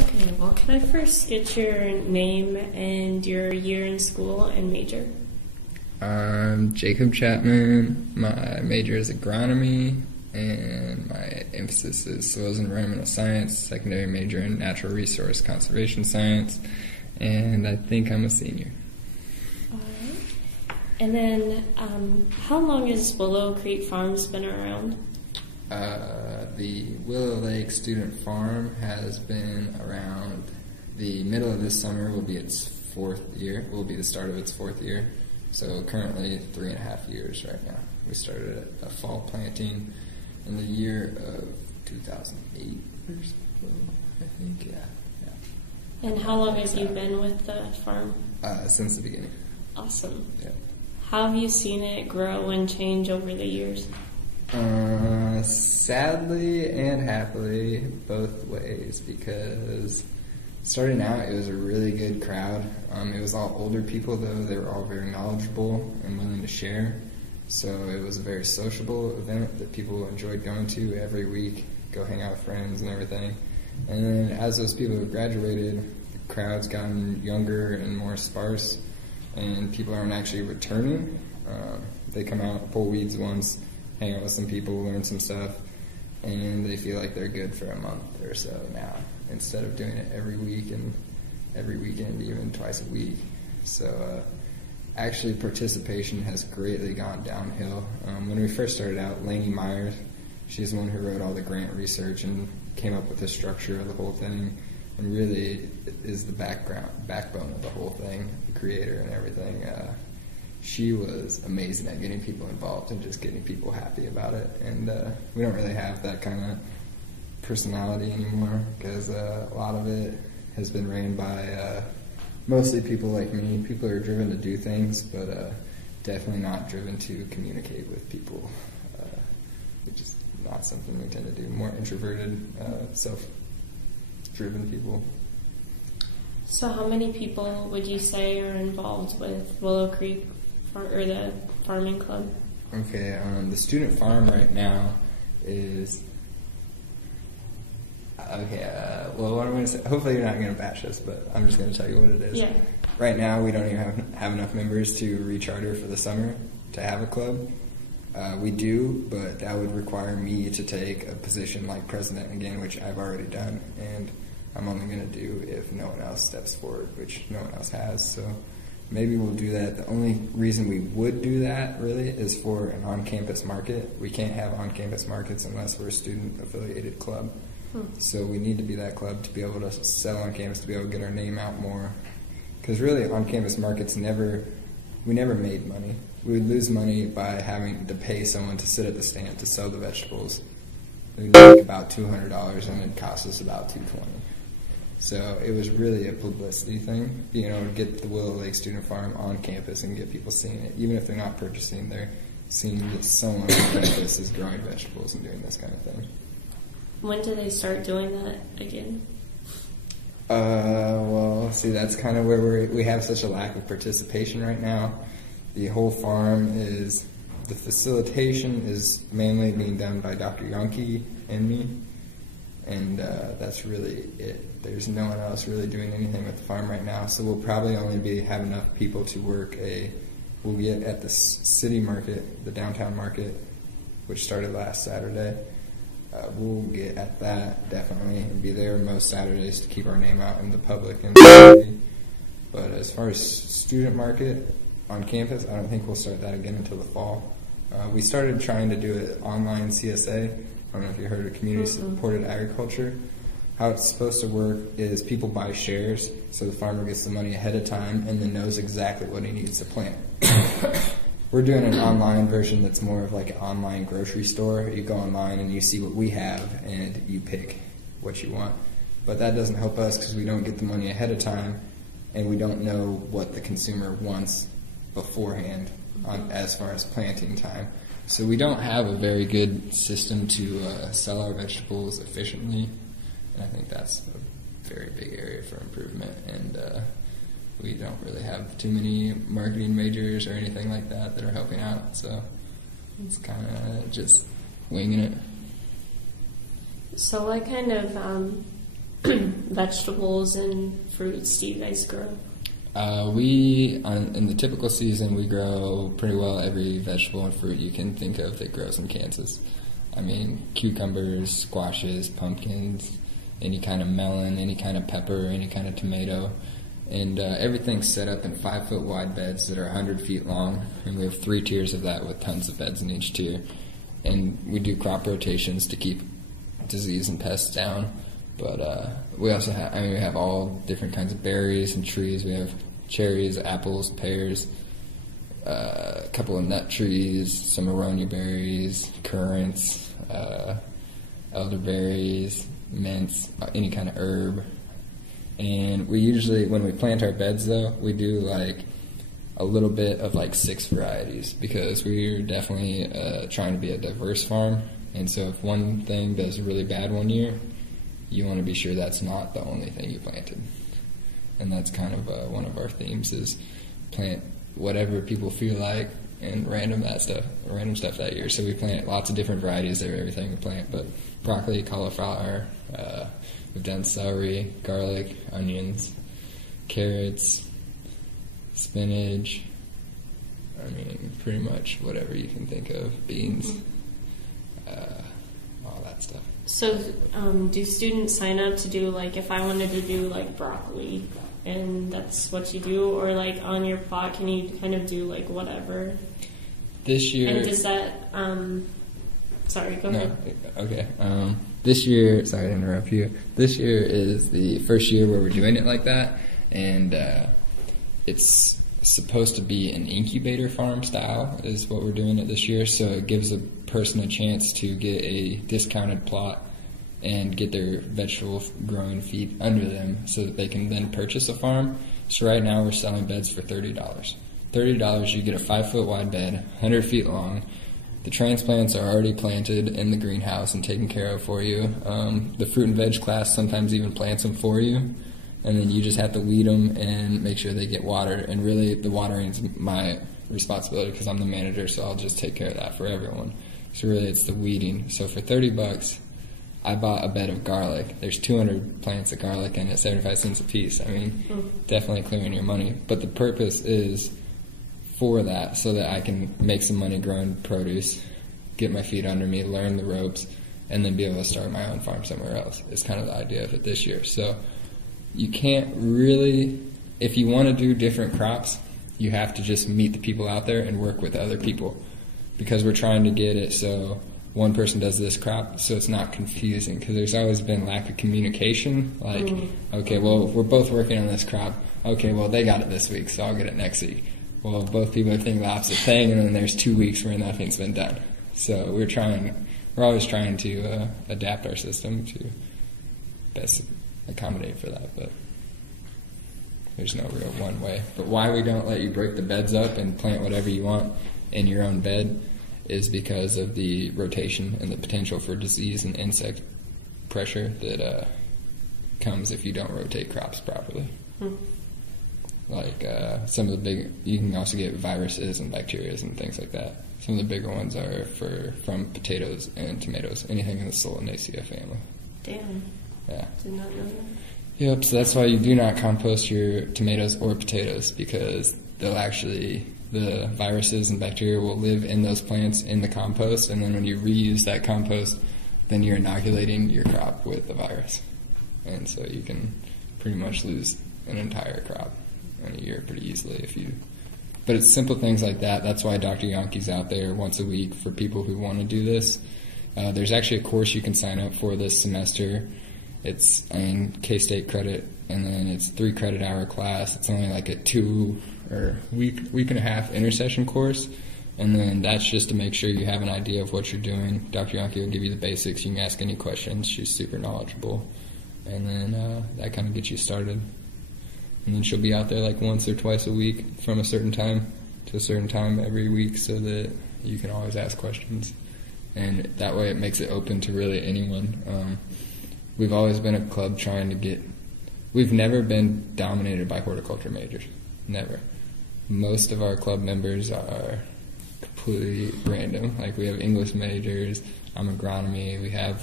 Okay, well, can I first get your name and your year in school and major? I'm Jacob Chapman. My major is agronomy, and my emphasis is soils and environmental science, secondary major in natural resource conservation science, and I think I'm a senior. All right. And then, how long has Willow Creek Farms been around? The Willow Lake Student Farm has been around. The middle of this summer will be its 4th year, will be the start of its 4th year. So currently 3.5 years right now. We started a fall planting in the year of 2008 or so, I think, yeah. And how long have you been with the farm? Since the beginning. Awesome. Yeah. How have you seen it grow and change over the years? Sadly and happily, both ways, because starting out it was a really good crowd. It was all older people, though. They were all very knowledgeable and willing to share. So it was a very sociable event that people enjoyed going to every week, go hang out with friends and everything. And then as those people have graduated, the crowd's gotten younger and more sparse, and people aren't actually returning. They come out, pull weeds once, hang out with some people, learn some stuff, and they feel like they're good for a month or so now, instead of doing it every week and every weekend, even twice a week. So actually participation has greatly gone downhill. When we first started out, Lainey Myers, she's the one who wrote all the grant research and came up with the structure of the whole thing, and really is the backbone of the whole thing, the creator and everything. She was amazing at getting people involved and just getting people happy about it. And we don't really have that kind of personality anymore, because a lot of it has been ran by mostly people like me. People are driven to do things, but definitely not driven to communicate with people, which is not something we tend to do. More introverted, self-driven people. So how many people would you say are involved with Willow Creek or the farming club? Okay, the student farm right now is... Okay, well, what I'm going to say, hopefully you're not going to bash us, but I'm just going to tell you what it is. Yeah. Right now, we don't even have enough members to recharter for the summer to have a club. We do, but that would require me to take a position like president again, which I've already done, and I'm only going to do if no one else steps forward, which no one else has, so maybe we'll do that. The only reason we would do that, really, is for an on-campus market. We can't have on-campus markets unless we're a student-affiliated club. So we need to be that club to be able to sell on campus, to be able to get our name out more. Because really, on-campus markets we never made money. We would lose money by having to pay someone to sit at the stand to sell the vegetables. We'd make about $200, and it cost us about $220. So it was really a publicity thing, being able to get the Willow Lake Student Farm on campus and get people seeing it. Even if they're not purchasing, they're seeing that someone on campus is growing vegetables and doing this kind of thing. When do they start doing that again? Well, see, that's kind of where we have such a lack of participation right now. The whole farm the facilitation is mainly being done by Dr. Yonke and me, and that's really it. There's no one else really doing anything with the farm right now, so we'll probably only have enough people to work we'll be at the city market, the downtown market, which started last Saturday. We'll get at that, definitely, and be there most Saturdays to keep our name out in the public and the community. But as far as student market on campus, I don't think we'll start that again until the fall. We started trying to do it online CSA. I don't know if you heard of community-supported agriculture. How it's supposed to work is people buy shares, so the farmer gets the money ahead of time and then knows exactly what he needs to plant. We're doing an online version that's more of like an online grocery store. You go online and you see what we have and you pick what you want. But that doesn't help us because we don't get the money ahead of time and we don't know what the consumer wants beforehand as far as planting time. So we don't have a very good system to sell our vegetables efficiently, and I think that's a very big area for improvement. And we don't really have too many marketing majors or anything like that are helping out, so it's kind of just winging it. So what kind of vegetables and fruits do you guys grow? In the typical season, we grow pretty well every vegetable and fruit you can think of that grows in Kansas. I mean, cucumbers, squashes, pumpkins, any kind of melon, any kind of pepper, any kind of tomato. And everything's set up in 5-foot wide beds that are 100 feet long. And we have 3 tiers of that with tons of beds in each tier. And we do crop rotations to keep disease and pests down. But we also have, we have all different kinds of berries and trees. We have cherries, apples, pears, a couple of nut trees, some aronia berries, currants, elderberries, mints, any kind of herb. And we usually, when we plant our beds though, we do like a little bit of like 6 varieties because we're definitely trying to be a diverse farm. And so if one thing does really bad one year, you want to be sure that's not the only thing you planted. And that's kind of one of our themes is plant whatever people feel like and random stuff that year. So we plant lots of different varieties of everything we plant, but broccoli, cauliflower, we've done celery, garlic, onions, carrots, spinach, pretty much whatever you can think of, beans, all that stuff. So do students sign up to do, like, if I wanted to do, like, broccoli, and that's what you do, or, like, on your plot, can you kind of do, like, whatever? This year... And does that... sorry, go ahead. Okay. This year... Sorry to interrupt you. This year is the first year where we're doing it like that, and it's supposed to be an incubator farm style is what we're doing it this year, so it gives a person a chance to get a discounted plot and get their vegetable growing feet under them so that they can then purchase a farm. So right now we're selling beds for $30. $30, you get a 5-foot wide bed, 100 feet long. The transplants are already planted in the greenhouse and taken care of for you. The fruit and veg class sometimes even plants them for you. And then you just have to weed them and make sure they get watered. And really, the watering is my responsibility because I'm the manager, so I'll just take care of that for everyone. So really, it's the weeding. So for $30, I bought a bed of garlic. There's 200 plants of garlic in it, 75 cents a piece. Definitely clearing your money. But the purpose is for that, so that I can make some money growing produce, get my feet under me, learn the ropes, and then be able to start my own farm somewhere else. It's kind of the idea of it this year. So you can't really, if you want to do different crops, you have to just meet the people out there and work with other people, because we're trying to get it so one person does this crop so it's not confusing, because there's always been lack of communication, like, okay, well, we're both working on this crop, okay, well, they got it this week, so I'll get it next week. Well, both people are thinking the opposite thing, and then there's 2 weeks where nothing's been done. So we're always trying to adapt our system to best accommodate for that, but there's no real one way. But why we don't let you break the beds up and plant whatever you want in your own bed is because of the rotation and the potential for disease and insect pressure that comes if you don't rotate crops properly. Like some of the big, you can also get viruses and bacteria and things like that. Some of the bigger ones are from potatoes and tomatoes, anything in the Solanaceae family. Damn. Yeah. Did not know that. Yep, so that's why you do not compost your tomatoes or potatoes, because the viruses and bacteria will live in those plants in the compost, and then when you reuse that compost, then you're inoculating your crop with the virus. And so you can pretty much lose an entire crop in a year pretty easily but it's simple things like that. That's why Dr. Yonke's out there once a week for people who want to do this. There's actually a course you can sign up for this semester. It's K-State credit, and then it's 3 credit hour class. It's only like a 2 or week and a half intersession course, and then that's just to make sure you have an idea of what you're doing. Dr. Yonke will give you the basics. You can ask any questions. She's super knowledgeable, and then that kind of gets you started. And then she'll be out there like once or twice a week from a certain time to a certain time every week, so that you can always ask questions. And that way it makes it open to really anyone. We've always been a club trying to get... We've never been dominated by horticulture majors. Never. Most of our club members are completely random. Like, we have English majors, I'm agronomy, we have